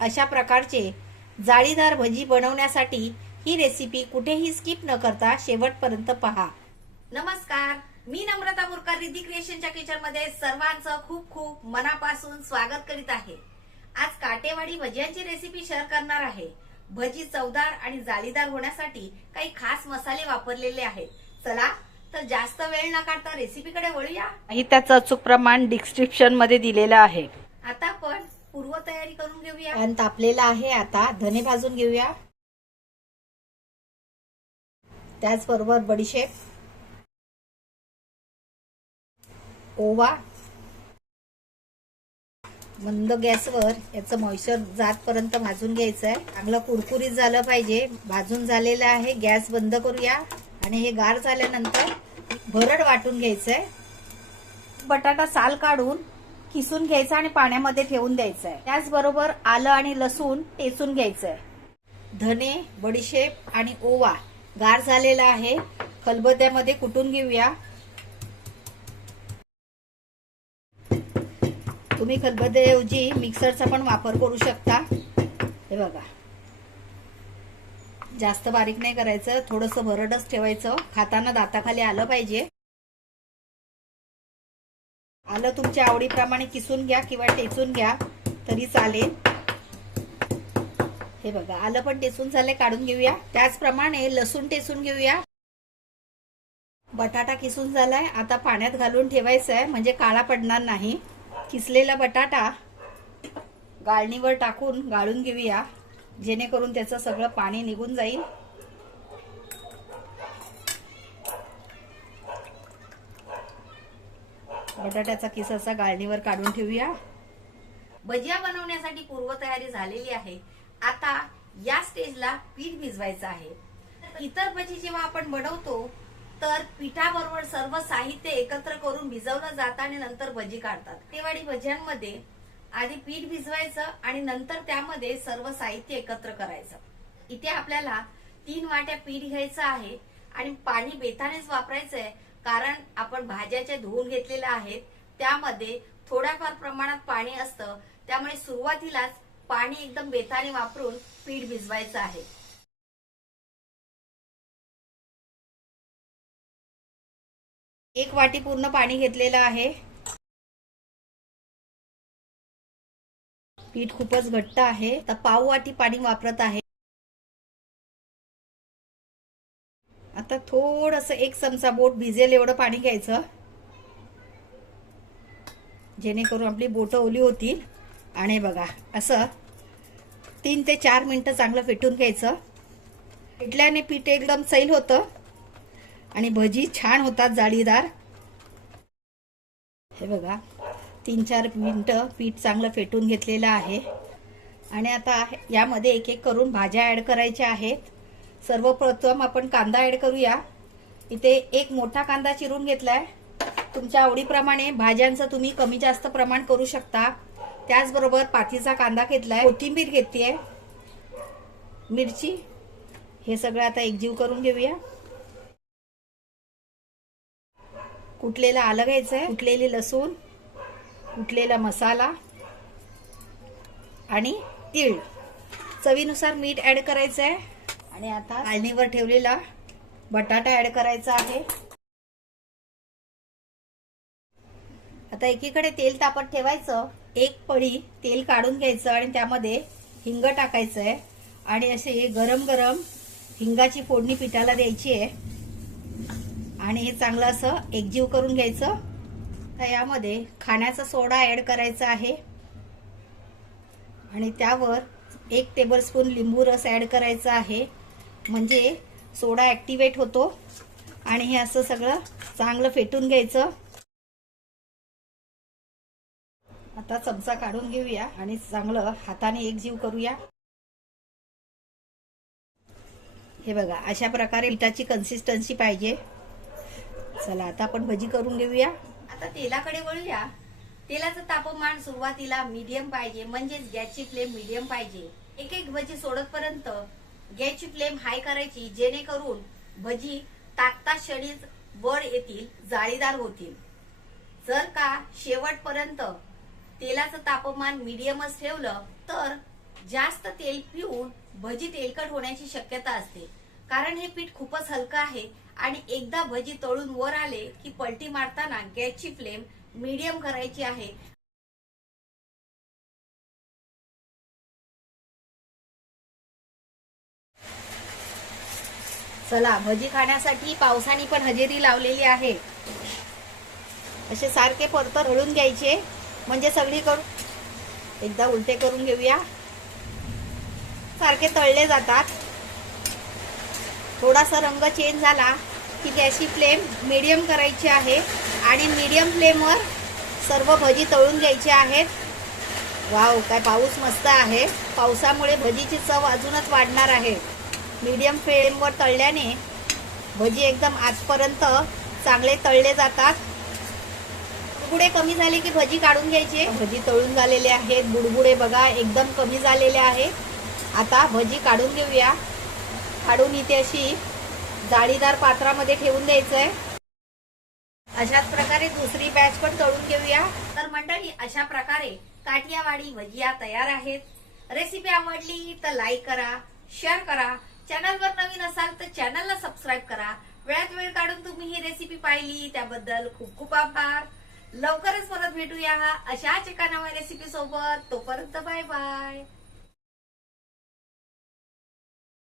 अशा प्रकारचे जाळीदार भजी बनवण्यासाठी ही रेसिपी कुठेही स्किप न करता शेवटपर्यंत पहा. नमस्कार मी नम्रता मुरकर रिद्धी क्रिएशनच्या किचनमध्ये सर्वांचं खूप खूप मनापासून स्वागत करीत आहे. आज काटेवाडी भज्यांची रेसिपी शेअर करणार आहे. भजी चवदार आणि जाळीदार होण्यासाठी काही खास मसाले वापरलेले आहेत. चला तर जास्त वेळ न काढता रेसिपीकडे वळूया. ही त्याचं अचूक प्रमाण डिस्क्रिप्शनमध्ये दिलेलं आहे. आता आपण पूर्वतयारी करून घेऊया. आणि तापलेला आहे आता. धने भाजून घेऊया. त्याचबरोबर बडीशेप. ओवा. मंद गॅसवर याचं मॉइश्चर जातपर्यंत भाजून घ्यायचं आहे चांगलं कुरकुरीत झालं पाहिजे. भाजून झालेलं आहे. गॅस बंद करूया. आणि हे गार झाल्यानंतर भरड वाटून घ्यायचंय. बटाटा साल काढून किसून घ्यायचं आणि पाण्यामध्ये ठेवून द्यायचं आहे त्याचबरोबर आलं आणि लसूण टेचून घ्यायचं आहे धने बडीशेप आणि ओवा गार झालेला आहे. खलबत्त्यामध्ये कुटून घेऊया. तुम्ही खलबत्त्याऐवजी मिक्सरचा पण वापर करू शकता. हे बघा. जास्त बारीक नाही करायचं. थोडंसं भरडच ठेवायचं. खाताना दाताखाली आलं पाहिजे. आलं तुमच्या आवडीप्रमाणे किसून घ्या किंवा टेचून घ्या तरी चालेल. हे बघा आलं पण टेचून झाले काढून घेऊया. त्याचप्रमाणे लसूण टेचून घेऊया. बटाटा किसून झालाय आता पाण्यात घालून ठेवायचं आहे म्हणजे काळा पडणार नाही. किसलेला बटाटा गाळणीवर टाकून गाळून घेऊया. जेणेकरून त्याचं सगळं पाणी निघून जाईल. बटाट्याचा किस असा गाळणीवर काढून ठेवूया. भजिया बनवण्यासाठी पूर्वतयारी झालेली आहे. आता या स्टेजला पीठ भिजवायचं आहे. इतर भजी जेव्हा आपण बनवतो तर पिठाबरोबर सर्व साहित्य एकत्र करून भिजवलं जातं आणि नंतर भजी काढतात. तेवाडी भज्यांमध्ये आधी पीठ भिजवायचं आणि नंतर त्यामध्ये सर्व साहित्य एकत्र करायचं. इथे आपल्याला तीन वाट्या पीठ घ्यायचं आहे आणि पाणी बेतानेच वापरायचं आहे कारण आपण भाज्याच्या धुवून घेतलेल्या आहेत त्यामध्ये थोड्याफार प्रमाणात पाणी असतं त्यामुळे सुरुवातीलाच पाणी एकदम बेताने वापरून पीठ भिजवायचं आहे. एक वाटी पूर्ण पाणी घेतलेलं आहे. पीठ खूपच घट्ट आहे. तर पाव वाटी पाणी वापरत आहे. आता थोडस एक चमचा बोट भिजेल एवढं पाणी घ्यायचं. जेणेकरून आपली बोटं ओली होतील. आणि बघा असं तीन ते चार मिनटं चांगलं फेटून घ्यायचं. फेटल्याने पीठ एकदम सैल होतं. आणि भजी छान होतात जाळीदार हे बघा तीन चार मिनटं पीठ चांगलं फेटून घेतलेलं आहे. आणि आता यामध्ये एक एक करून भाज्या ॲड करायच्या आहेत. सर्वप्रथम आपण कांदा ऍड करूया. इथे एक मोठा कांदा चिरून घेतलाय. तुमच्या आवडीप्रमाणे भाज्यांचं तुम्ही कमी जास्त प्रमाण करू शकता. त्याचबरोबर पाथीचा कांदा घेतलाय. कोथिंबीर घेतलीये. मिरची. हे सगळं आता एकजीव करून घेऊया. कुटलेलं आलं घ्यायचंय. कुटलेली लसूण कुटलेला मसाला आणि तीळ. चवीनुसार मीठ ऍड करायचं आहे आणि आता आळणीवर ठेवलेला बटाटा ऍड करायचा आहे. आता एकीकडे तेल तापत ठेवायचं. एक पळी तेल काढून घ्यायचं आणि त्यामध्ये हिंग टाकायचं आहे आणि असे गरम गरम हिंगाची फोडणी पिठाला द्यायची आहे. आणि हे चांगलं असं एकजीव करून घ्यायचं. तर यामध्ये खाण्याचा सोडा ऍड करायचा आहे. आणि त्यावर एक टेबलस्पून लिंबू रस ऍड करायचा आहे. म्हणजे सोडा ॲक्टिवेट होतो आणि हे असं सगळं चांगलं फेटून घ्यायचं. आता चमचा काढून घेऊया आणि चांगलं हाताने एकजीव करूया. हे बघा अशा प्रकारे पिठाची कन्सिस्टन्सी पाहिजे. चला आता आपण भजी करून घेऊया. आता तेलाकडे वळूया. तेलाचं तापमान सुरुवातीला मीडियम पाहिजे म्हणजेच गॅसची फ्लेम मीडियम पाहिजे. एक एक भजी सोडतपर्यंत गॅसची फ्लेम हाय करायची जेणेकरून भजी टाकता क्षणीच वर येतील जाळीदार होतील. जर का शेवटपर्यंत तेलाचं तापमान मीडियमच ठेवलं तर जास्त तेल पिऊन भजी तेलकट होण्याची शक्यता असते. कारण हे पीठ खूपच हलकं आहे आणि एकदा भजी तळून वर आले की पलटी मारताना गॅसची फ्लेम मीडियम करायची आहे. चला भजी खाण्यासाठी पावसाने पण हजेरी लावलेली आहे. असे सारखे परत रळून घ्यायचे म्हणजे सगळीकडून एकदा उलटे करून घेऊया. सारखे तळले जातात. थोडासा रंग चेंज झाला की गॅसची फ्लेम मीडियम करायची आहे आणि मीडियम फ्लेमवर सर्व भजी तळून घ्यायची आहेत. वाव काय पाऊस मस्त आहे. पावसामुळे भजीची चव अजूनच वाढणार आहे. मीडियम फ्लेमवर तळल्याने भजी एकदम आजपर्यंत चांगले तळले जातात. बुडबुडे कमी झाले की भजी काढून घ्यायचे. भजी तळून झालेले आहेत. बुडबुडे बघा एकदम कमी झालेले आहे आता भजी काढून घेऊया. काढून इथे अशी जाळीदार पात्रामध्ये ठेवून द्यायचंय. अशाच प्रकारे दुसरी बॅच पण तळून घेऊया. तर मंडळी अशा प्रकारे काठियावाडी भजिया तयार आहेत. रेसिपी आवडली तर लाईक करा शेअर करा. चॅनलवर नवीन असाल तर चॅनलला सबस्क्राईब करा. वेळात वेळ काढून तुम्ही ही रेसिपी पाहिली त्याबद्दल खूप खूप आभार. लवकरच परत भेटूया अशाच एका नव्या रेसिपी सोबत. तोपर्यंत बाय बाय